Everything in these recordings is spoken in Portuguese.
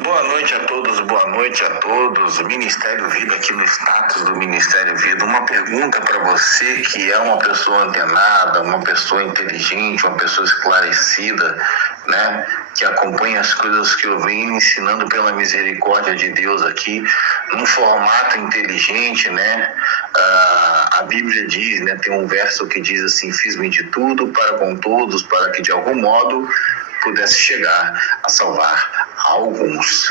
Boa noite a todos, boa noite a todos. Ministério Vida, aqui no status do Ministério Vida. Uma pergunta para você que é uma pessoa antenada, uma pessoa inteligente, uma pessoa esclarecida, né? Que acompanha as coisas que eu venho ensinando pela misericórdia de Deus aqui, num formato inteligente, né? A Bíblia diz, né? Tem um verso que diz assim: fiz-me de tudo para com todos, para que de algum modo pudesse chegar a salvar alguns.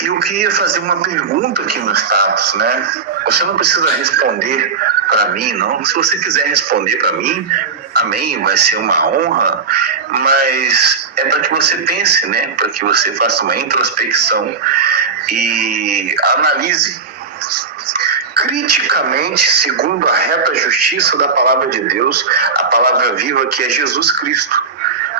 E eu queria fazer uma pergunta aqui no status, né? Você não precisa responder para mim, não. Se você quiser responder para mim, amém, vai ser uma honra, mas é para que você pense, né? Para que você faça uma introspecção e analise criticamente, segundo a reta justiça da palavra de Deus, a palavra viva que é Jesus Cristo.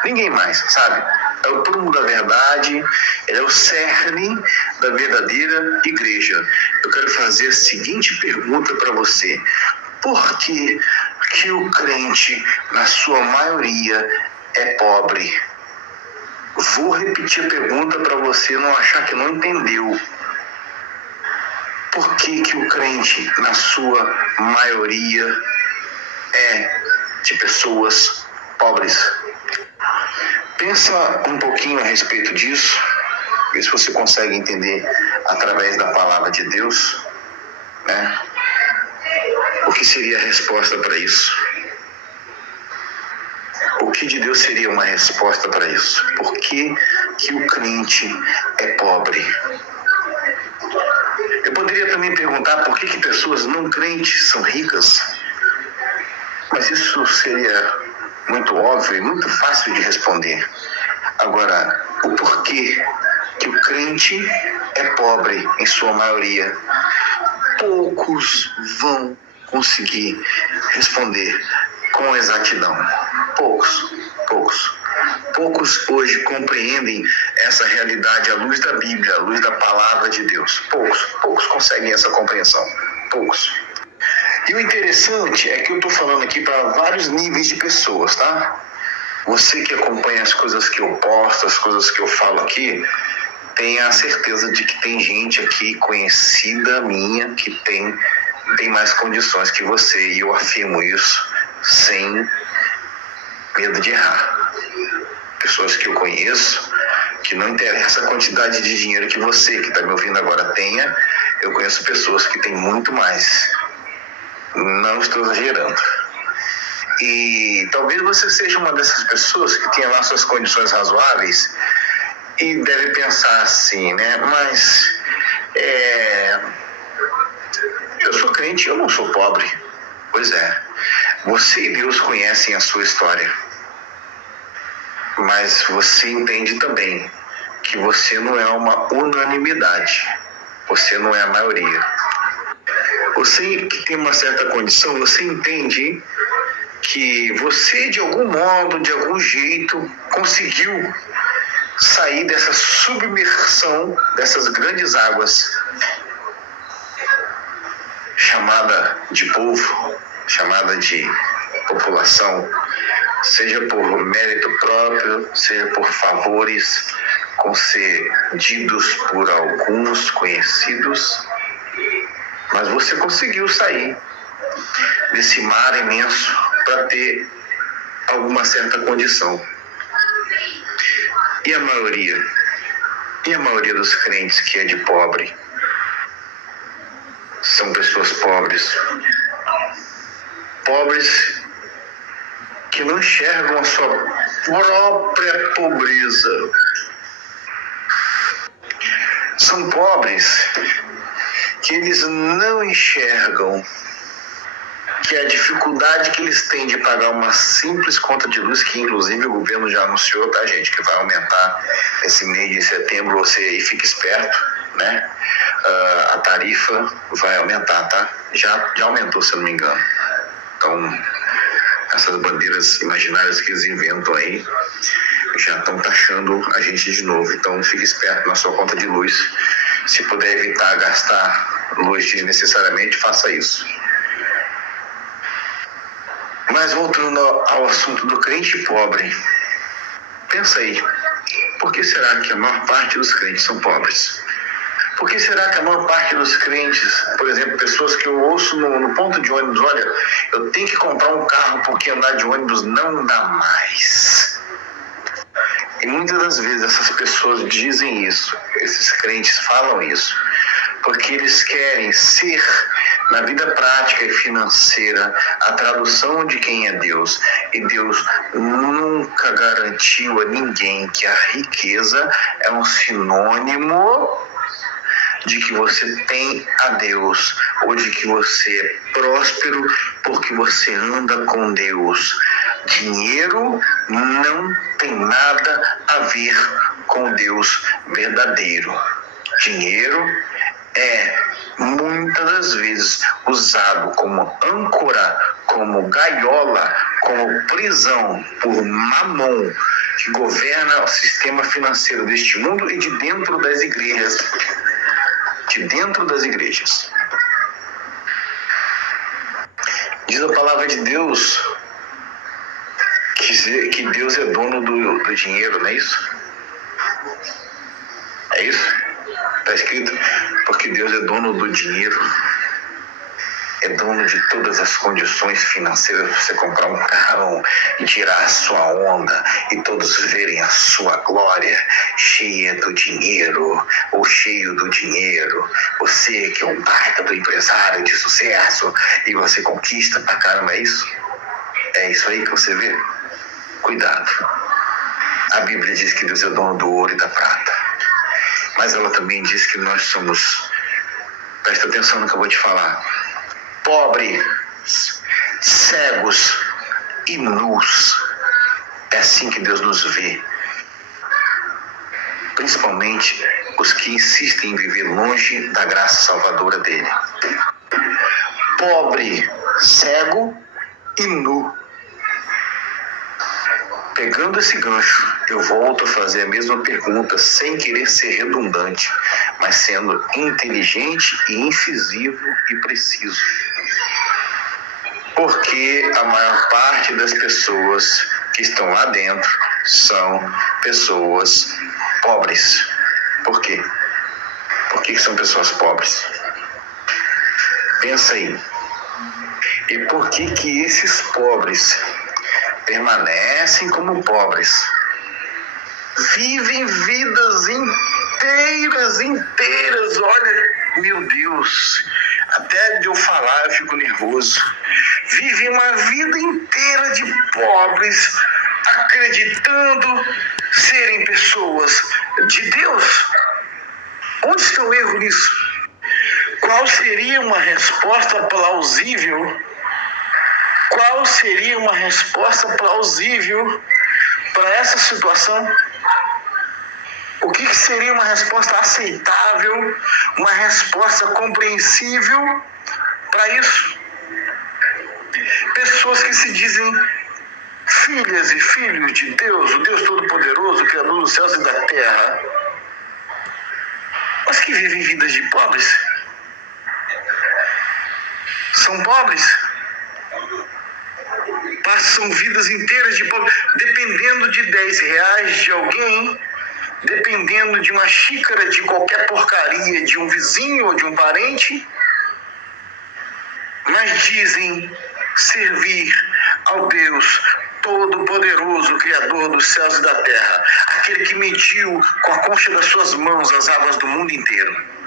Ninguém mais, sabe? É o prumo da verdade, ele é o cerne da verdadeira igreja. Eu quero fazer a seguinte pergunta para você: por que o crente, na sua maioria, é pobre? Vou repetir a pergunta para você não achar que não entendeu. Por que o crente, na sua maioria, é de pessoas pobres? Pensa um pouquinho a respeito disso, vê se você consegue entender através da palavra de Deus, né? O que seria a resposta para isso? O que de Deus seria uma resposta para isso? Por que o crente é pobre? Eu poderia também perguntar por que pessoas não crentes são ricas, mas isso seria muito óbvio e muito fácil de responder. Agora, o porquê que o crente é pobre em sua maioria, poucos vão conseguir responder com exatidão. Poucos hoje compreendem essa realidade à luz da Bíblia, à luz da palavra de Deus. Poucos conseguem essa compreensão. Poucos. E o interessante é que eu estou falando aqui para vários níveis de pessoas, tá? Você que acompanha as coisas que eu posto, as coisas que eu falo aqui, tenha a certeza de que tem gente aqui conhecida minha que tem bem mais condições que você, e eu afirmo isso sem medo de errar. Pessoas que eu conheço, que não interessa a quantidade de dinheiro que você que está me ouvindo agora tenha, eu conheço pessoas que têm muito mais. Não estou exagerando. E talvez você seja uma dessas pessoas que tenha lá suas condições razoáveis e deve pensar assim, né? Mas eu sou crente e eu não sou pobre. Pois é, você e Deus conhecem a sua história. Mas você entende também que você não é uma unanimidade. Você não é a maioria. Você que tem uma certa condição, você entende que você, de algum modo, de algum jeito, conseguiu sair dessa submersão, dessas grandes águas, chamada de povo, chamada de população, seja por mérito próprio, seja por favores concedidos por alguns conhecidos, mas você conseguiu sair desse mar imenso para ter alguma certa condição. E a maioria? E a maioria dos crentes que é de pobre? São pessoas pobres. Pobres que não enxergam a sua própria pobreza. São pobres que eles não enxergam que a dificuldade que eles têm de pagar uma simples conta de luz, que inclusive o governo já anunciou, tá, gente, que vai aumentar esse mês de setembro, você aí fica esperto, né? A tarifa vai aumentar, tá? Já aumentou, se eu não me engano. Então, essas bandeiras imaginárias que eles inventam aí já estão taxando a gente de novo. Então, fique esperto na sua conta de luz. Se puder evitar gastar luz desnecessariamente, faça isso. Mas voltando ao assunto do crente pobre, Pensa aí, por que será que a maior parte dos crentes são pobres? Por que será que a maior parte dos crentes, por exemplo, pessoas que eu ouço no ponto de ônibus, olha, eu tenho que comprar um carro porque andar de ônibus não dá mais. E muitas das vezes essas pessoas dizem isso, esses crentes falam isso, porque eles querem ser, na vida prática e financeira, a tradução de quem é Deus. E Deus nunca garantiu a ninguém que a riqueza é um sinônimo de que você tem a Deus, ou de que você é próspero porque você anda com Deus. Dinheiro não tem nada a ver com Deus verdadeiro. Dinheiro é muitas das vezes usado como âncora, como gaiola, como prisão por Mamon, que governa o sistema financeiro deste mundo e de dentro das igrejas. Diz a palavra de Deus que Deus é dono do dinheiro, não é isso? É isso? Está escrito, porque Deus é dono do dinheiro, é dono de todas as condições financeiras para você comprar um carro e tirar a sua onda e todos verem a sua glória cheia do dinheiro ou cheio do dinheiro. Você que é um baita do empresário de sucesso e você conquista pra caramba, é isso? É isso aí que você vê? Cuidado. A Bíblia diz que Deus é dono do ouro e da prata, mas ela também diz que nós somos, presta atenção no que eu vou te falar, pobres, cegos e nus. É assim que Deus nos vê. Principalmente os que insistem em viver longe da graça salvadora dele. Pobre, cego e nu. Pegando esse gancho, eu volto a fazer a mesma pergunta, sem querer ser redundante, mas sendo inteligente e incisivo e preciso. Porque a maior parte das pessoas que estão lá dentro são pessoas pobres. Por quê? Por que são pessoas pobres? Pensa aí. E por que esses pobres permanecem como pobres? Vivem vidas inteiras, olha, meu Deus, até de eu falar eu fico nervoso. Vivem uma vida inteira de pobres, acreditando serem pessoas de Deus. Onde está o erro nisso? Qual seria uma resposta plausível? Qual seria uma resposta plausível para essa situação? O que seria uma resposta aceitável, uma resposta compreensível para isso? Pessoas que se dizem filhas e filhos de Deus, o Deus Todo-Poderoso, Criador dos céus e da terra, mas que vivem vidas de pobres. São pobres. Passam vidas inteiras de pobres, dependendo de 10 reais de alguém, dependendo de uma xícara de qualquer porcaria de um vizinho ou de um parente, mas dizem servir ao Deus Todo-Poderoso, Criador dos céus e da terra, aquele que mediu com a concha das suas mãos as águas do mundo inteiro.